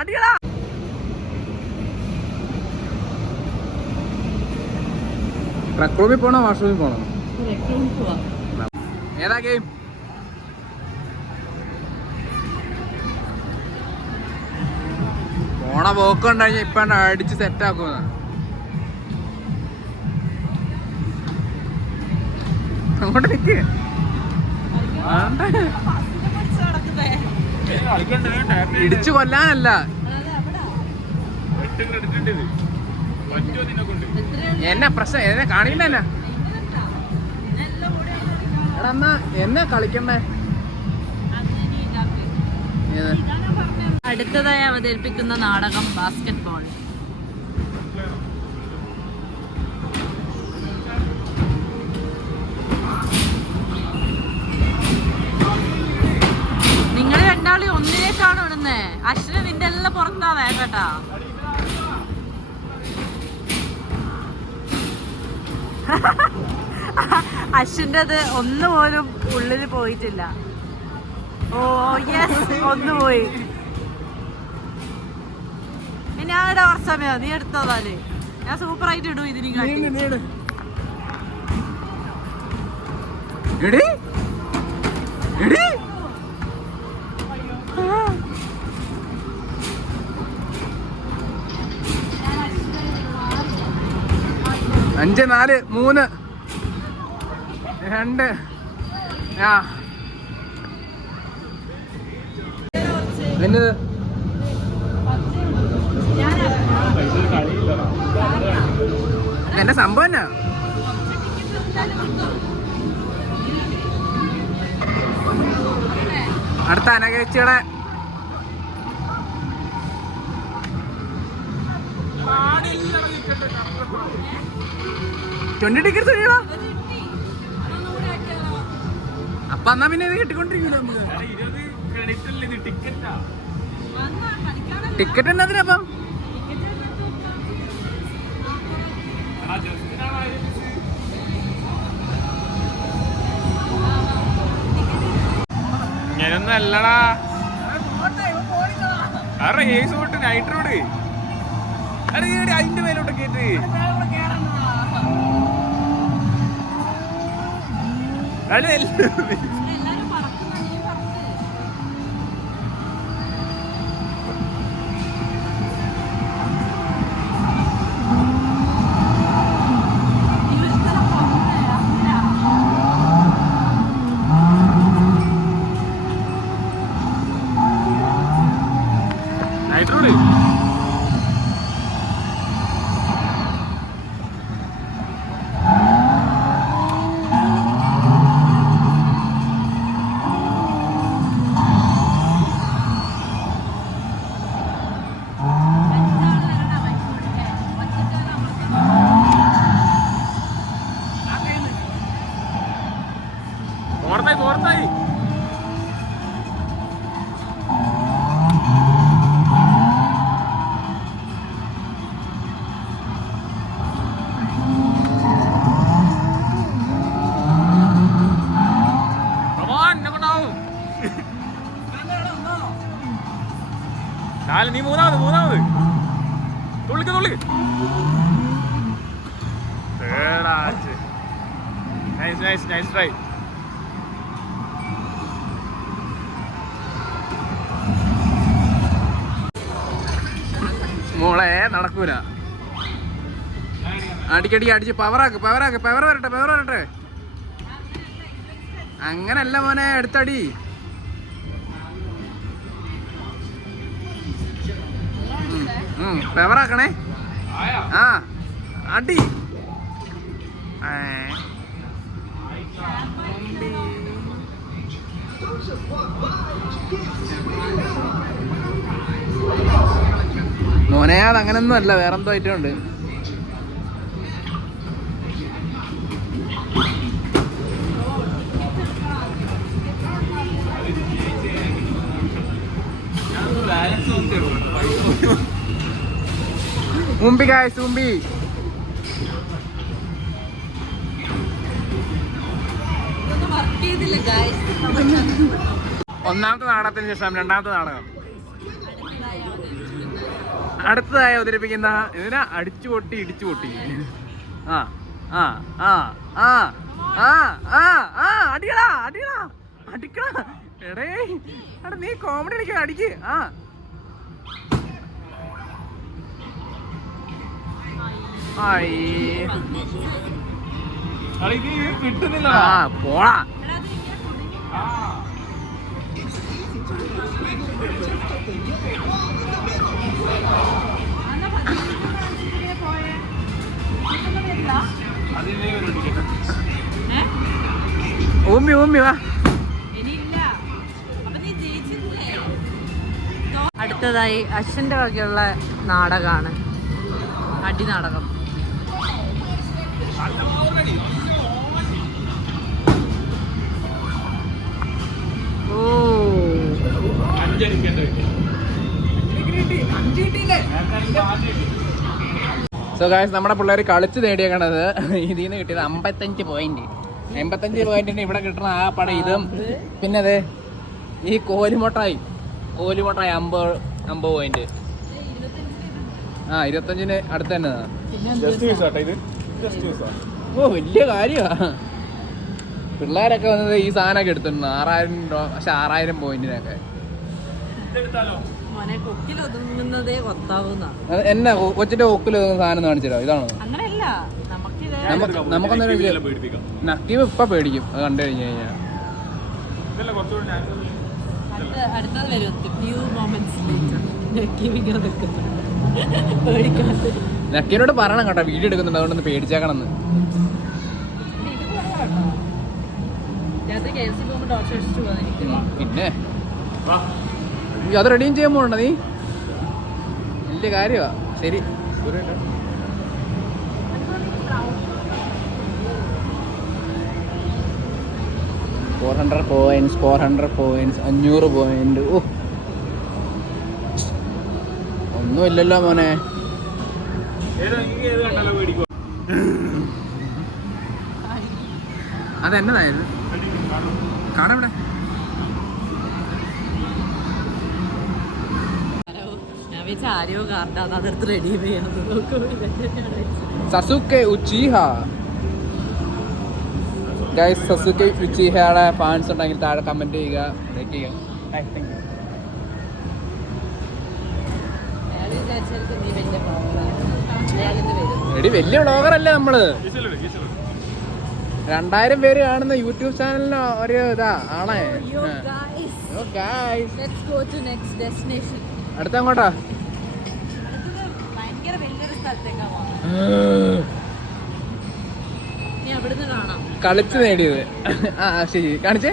അടികളാ. റെക് റൂമിൽ പോണോ വാഷ്റൂമിൽ പോണോ? ഏതാ ഗെയിം? പോണ പോക്കുണ്ടായി ഇപ്പൊ അടിച്ച് സെറ്റാക്കുന്ന. അങ്ങോട്ട് നിക്ക്. ഇടിച്ചു കൊല്ലാനല്ല. എന്നെ പ്രശ്നം എന്നെ കാണിക്കണ്ട. എടാ എന്നാ എന്നെ കളിക്കണ്ടേ? അടുത്തതായി അവതരിപ്പിക്കുന്ന നാടകം ബാസ്കറ്റ്ബോൾ. നിങ്ങൾ രണ്ടാളി ഒന്നിലേക്കാണ് ഇടുന്നേ. അശ്വിന് നിന്റെ എല്ലാം പുറത്താ വേണ്ടട്ടാ. അശ്വിൻ്റെത് ഒന്നുപോലും ഉള്ളിൽ പോയിട്ടില്ല. ഓ യെസ്, ഒന്ന് പോയി. ഞാൻ ഇടാ കുറച്ച് സമയം. നീ എടുത്തോതാല് ഞാൻ സൂപ്പർ ആയിട്ട് ഇടും ഇതിന്. അഞ്ച് 4 3 2 എന്നത് എന്റെ സംഭവം എന്നാ? അടുത്ത അനകേച്ചിയുടെ ടിക്കറ്റ് തന്നെയാ. അപ്പൊ എന്നാ പിന്നെ ഇത് കിട്ടിക്കൊണ്ടിരിക്കുന്നു. ടിക്കറ്റ് എന്നതിനപ്പം ഇങ്ങനൊന്നും അല്ലടാ. റേസ് തൊട്ട് നൈറ്റ് റോഡ് അതിന്റെ മേലോട്ട് കേട്ട് നൈറ്റ് റോഡ്. പുറത്തായി നീ മൂന്നാമത് തുള്ളിക്ക് നൈസ് ട്രൈ. മോളെ നടക്കൂല. അടിക്കടി അടിച്ച് പവർ വരട്ടെ. അങ്ങനല്ല മോനെ, എടുത്തടി. പവറാക്കണേ. അടി. മോനെ അതങ്ങനൊന്നും അല്ല, വേറെന്തോ ഐറ്റമുണ്ട്. മുമ്പി ഗായ്സ്, മുമ്പി. ഒന്നാമത്തെ നാടകത്തിന് ശേഷം രണ്ടാമത്തെ നാടകം. അടുത്തതായി അവതരിപ്പിക്കുന്ന ഇതിനെ അടിച്ചു പൊട്ടി ഇടിച്ചു പൊട്ടി. ആ ആ ആ ആ ആ ആ ആ അടിക്കടാ അടിക്കടാ അടിക്കടാ. എടേ എടാ നീ കോമഡി അടിക്കാൻ അടിക്ക്. ആ കിട്ടുന്നില്ല. ആ പോടാ. ഊമ്മി ഊമ്മി വാ. അടുത്തതായി അശ്വന്റെ വകയുള്ള നാടകമാണ് അടി നാടകം. ഓ സോ ഗായ്സ് നമ്മുടെ പിള്ളേർ കളിച്ച് നേടിയേക്കണത് ഇതിൽ നിന്ന് കിട്ടിയത് 55 പോയിന്റ്. 85 പോയിന്റിന് ഇവിടെ കിട്ടുന്ന ആ പടം ഇതും പിന്നെ അതെ ഈ കോലിമൊട്ടായി 50 പോയിന്റ്. ആ 25-ന് അടുത്ത് തന്നെ. ഓ വലിയ കാര്യമാണ്. പിള്ളേരൊക്കെ വന്നത് ഈ സാധനമൊക്കെ എടുത്തിട്ടുണ്ട് 6000 രൂപ. പക്ഷെ 6000 പോയിന്റിനൊക്കെ എന്നാ കൊച്ചിന്റെ ഒക്കിൽ സാധനം കാണിച്ചോ. ഇതാണോ? നമുക്കൊന്നും നക്കീവ് ഇപ്പൊ പേടിക്കും അത് കണ്ടു കഴിഞ്ഞു കഴിഞ്ഞാൽ. നക്കീനോട് പറയണം കേട്ടോ വീഡിയോ എടുക്കുന്നുണ്ട് അതുകൊണ്ടൊന്ന് പേടിച്ചേക്കണമെന്ന്. പിന്നെ അത് റെഡിയും ചെയ്യാൻ പോകണ്ട നീ. വലിയ കാര്യമാ. ശരി 400 പോയിന്റ്സ് 500 പോയിന്റ്. ഓ ഒന്നുമില്ലല്ലോ മോനെ. അതെന്നതായിരുന്നു കാണവിടെ. സസുക്കെ ഉച്ചീഹ ഗൈസ്. സസുക്കെ ഉച്ചീഹയുടെ ഫാൻസ് ഉണ്ടെങ്കിൽ താഴെ കമന്റ് ചെയ്യുക, ലൈക്ക് ചെയ്യുക. എടി വലിയ വ്ളോഗറല്ലേ നമ്മള്. 2000 പേര് കാണുന്ന യൂട്യൂബ് ചാനലിന് ഒരു ഇതാ ആണേ. അടുത്ത അങ്ങോട്ടാ കളിച്ച് നേടിയത്. ആ ശരി കാണിച്ചേ.